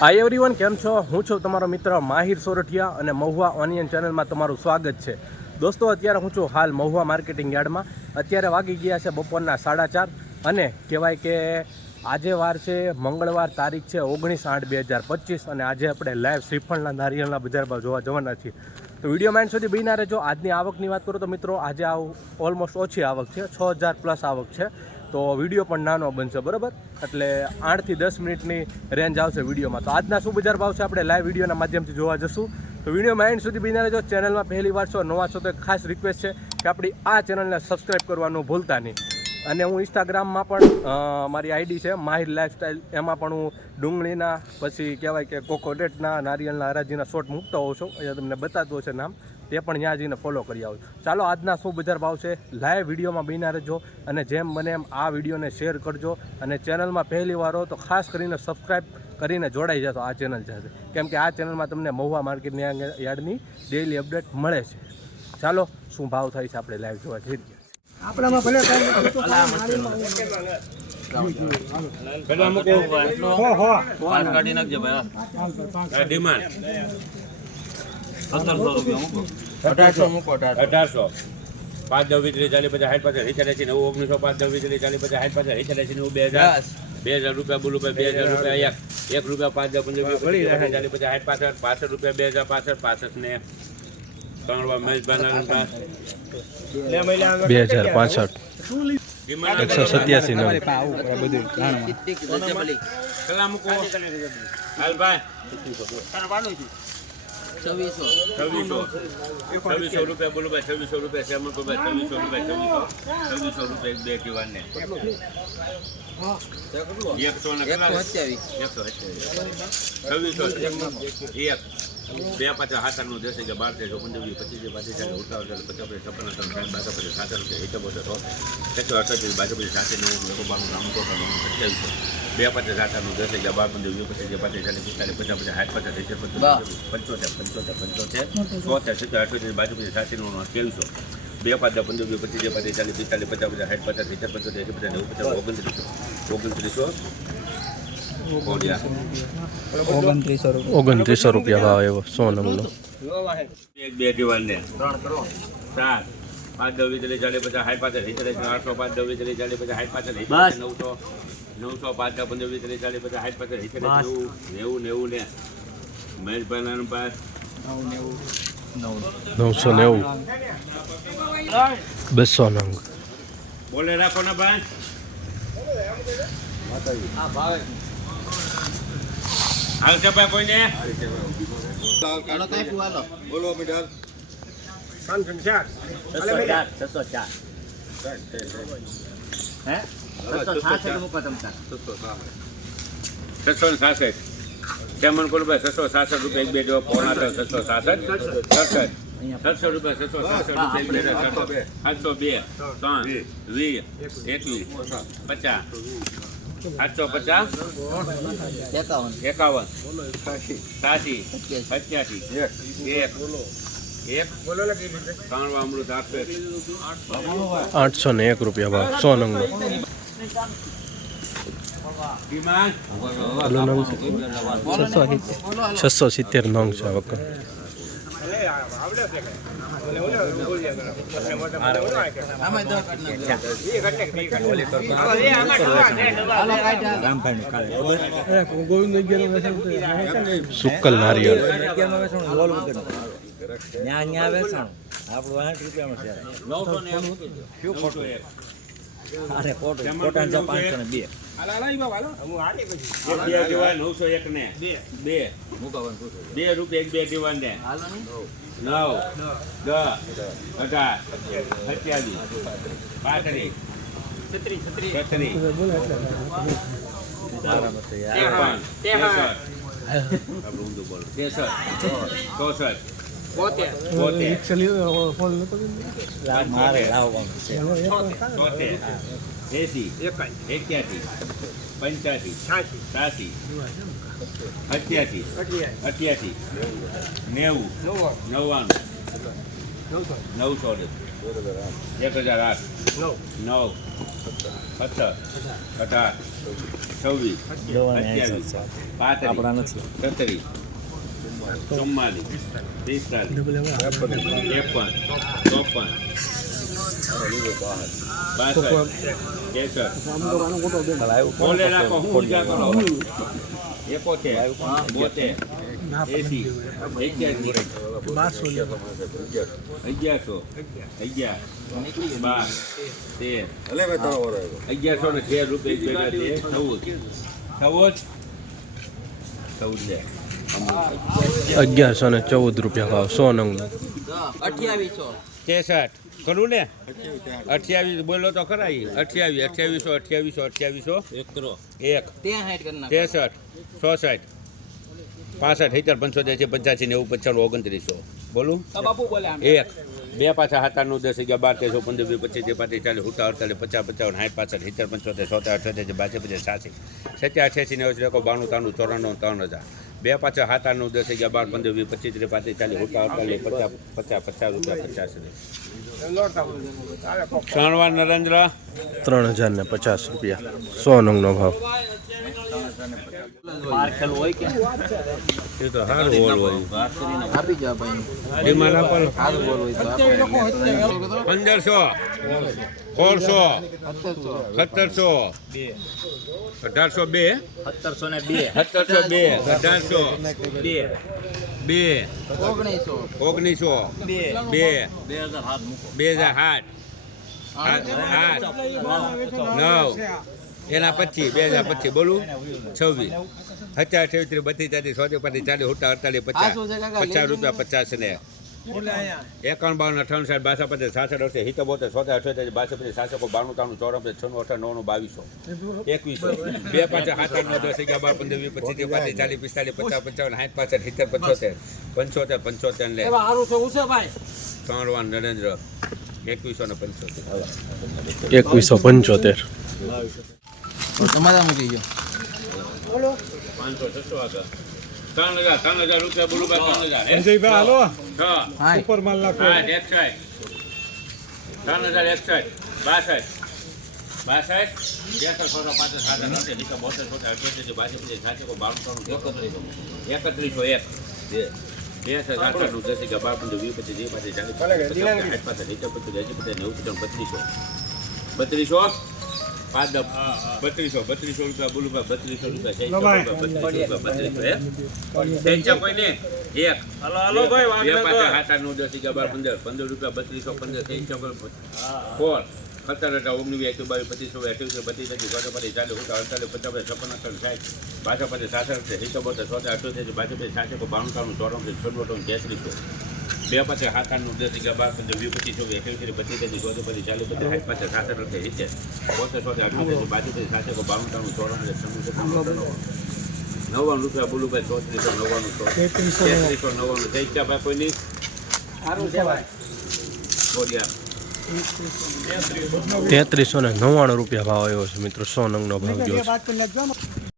Hi everyone, કેમ છો? હું છું તમારો મિત્ર માહિર સોરઠિયા અને મહુવા ઓનિયન ચેનલમાં તમારું સ્વાગત છે. દોસ્તો, અત્યારે હું છું હાલ મહુવા માર્કેટિંગ યાર્ડમાં. અત્યારે વાગી ગયા છે બપોરના 4:30 અને કહેવાય કે આજે વાર છે મંગળવાર, તારીખ છે 19/8/2025 અને આજે આપણે લાઈવ શ્રીફળના નારિયેળના બજારમાં જોવા જવાના છીએ. તો વિડીયો માઇન્ડ સુધી બન્યા રહેજો. આજની આવકની વાત કરું તો મિત્રો, આજે ઓલમોસ્ટ ઓછી આવક છે, 6,000 પ્લસ આવક છે. તો વિડીયો પણ નાનો બનશે, બરાબર? એટલે 8 થી 10 મિનિટની રેન્જ આવશે વિડીયોમાં. તો આજના શું બજાર ભાવ છે આપણે લાઈવ વિડીયોના માધ્યમથી જોવા જશું. તો વિડીયો માઇન્ડ સુધી બન્યા રહેજો. ચેનલમાં પહેલી વાર છો, નવા છો તો એક ખાસ રિક્વેસ્ટ છે કે આપણી આ ચેનલને સબસ્ક્રાઈબ કરવાનું ભૂલતા નહીં. અને હું ઇન્સ્ટાગ્રામમાં પણ મારી આઈડી છે માહિર લાઈફસ્ટાઈલ, એમાં પણ હું ડુંગળીના પછી કહેવાય કે કોકોનેટના નારિયેળના હરાજીના શોર્ટ મૂકતો હોઉં છું. અહીંયા તમને બતાવતો છે નામ, તે પણ ત્યાં જઈને ફોલો કરી આવું. ચાલો આજના શું બજાર ભાવ છે લાઈવ વિડીયોમાં બન્યા રહેજો અને જેમ બને એમ આ વિડીયોને શેર કરજો. અને ચેનલમાં પહેલી વાર હો તો ખાસ કરીને સબસ્ક્રાઈબ કરીને જોડાઈ જતો આ ચેનલ સાથે, કેમ કે આ ચેનલમાં તમને મહુવા માર્કેટની યાર્ડની ડેઈલી અપડેટ મળે છે. ચાલો શું ભાવ થાય છે આપણે લાઈવ જોવા જઈએ. આપણામાં ભલે કાઢી નાખજો ભાઈ. ડિમાન્ડ 1700 રૂપિયા મૂકો. 1800 5 10 20 40 50 60 50 80 90 1900 5 10 20 40 50 60 50 80 90 2000 રૂપિયા બોલું ભાઈ. 2000 રૂપિયા 1 રૂપિયા 5 10 15 20 40 50 60 રૂપિયા 2065 ને 3 વાર મેચ બનાવવા 2065 187 કલા મૂકો હાલ ભાઈ. 2600 રૂપિયા બોલો ભાઈ. 2600 રૂપિયા સેમન કો ભાઈ. 2600 રૂપિયા એક બે ટીવાન ને 2 પાછા હાથાનું 10 12 13 15 25 25 ઉતાવળ 50 56 60 રૂપિયા 128 બાજુ પછી 60 90 નામ તો 2700 2 પાછા હાથાનું 10 12 15 25 25 45 50 બાજુ પછી 60 નું 2300 2 5 15 25 40 45 50 60 ₹2900 ભાવ એવો 100 નંગનો. એક બે દિવાલ ને 4 5 10 20 40 50 60 800 5 10 20 40 50 60 900 5 10 15 20 40 50 60 90 ને મહેશભાઈ પાસ 990 200 નંગ. બોલે રાખો ને ભાઈ. હાલ છે ભાઈ કોઈને બોલો મીટર 604 હે 666 સેમન કોલ ભાઈ 666 રૂપિયા એક બે જો પોણા 666 700 રૂપિયા 666 702 3 20 21 50 750 51 87 85 એક બોલો ને કઈ રીતે 3 અમૃત 801 રૂપિયા ભાવ 100 નંગનો. ડિમાન્ડ 670 નંગ છે આ વખત. સુક્કલ નારિયેળ રૂપિયા એક બે દિવાન ને 9 10 18 27 એસી 81 85 86 88 90 99 900 1008 9 17 18 26 27 35 37 44 45 બોલે રાખો હું ઊંચા કરો 71 72 80 1100 ભલે ભાઈ તારો વારો આવ્યો. 1113 રૂપિયા ભેગા છે 14 ₹1114 ભાવ 100 નંગનો 63 કરું ને 28 બોલો તો ખરા 28 2800 1 63 66 65 75 85 90 95 2900 બોલું એક બે પાછા 7 8 9 10 11 13 15 20 25 30 40 50 55 60 55 60 70 75 78 82 88 90 92 93 3000 બે પાછા 7 8 9 10 11 15 20 25 30 40 50 ત્રણવાર નરેન્દ્ર ₹3050 100 નંગનો ભાવ એ તો સારું હોલ હોય ડિમાન્ડ આપો 1500 1600 1700 1802 2008 એના પછી 2025 બોલું 26 28 32 40 50 રૂપિયા 50 51 52 58 62 65 66 70 72 73 72 75 92 93 94 95 2200 બે પાછા 7 8 9 10 11 15 20 25 40 45 50 55 60 65 લે ત્રણવાર નરેન્દ્ર 2175 2175 તમારા મૂકી ગયો 500 આગળ 3000 રૂપિયા બોલું 3000 સંજયભાઈ હાલો હા સુપર માલ નાખો. 3061 62 3200 રૂપિયા બોલું 3200 રૂપિયા કોઈ ને એક હાલો ભાઈ 7 8 9 10 11 15 રૂપિયા 3200 15 17 19 22 25 32 બે પાછા 7 8 9 10 11 15 20 25 28 30 32 90 રૂપિયા બોલું ભાઈ 3399 ભાઈ કોઈની સારું છે ભાઈ ₹3399 ભાવ આવ્યો છે મિત્રો 100 નંગનો ભાવ જો છે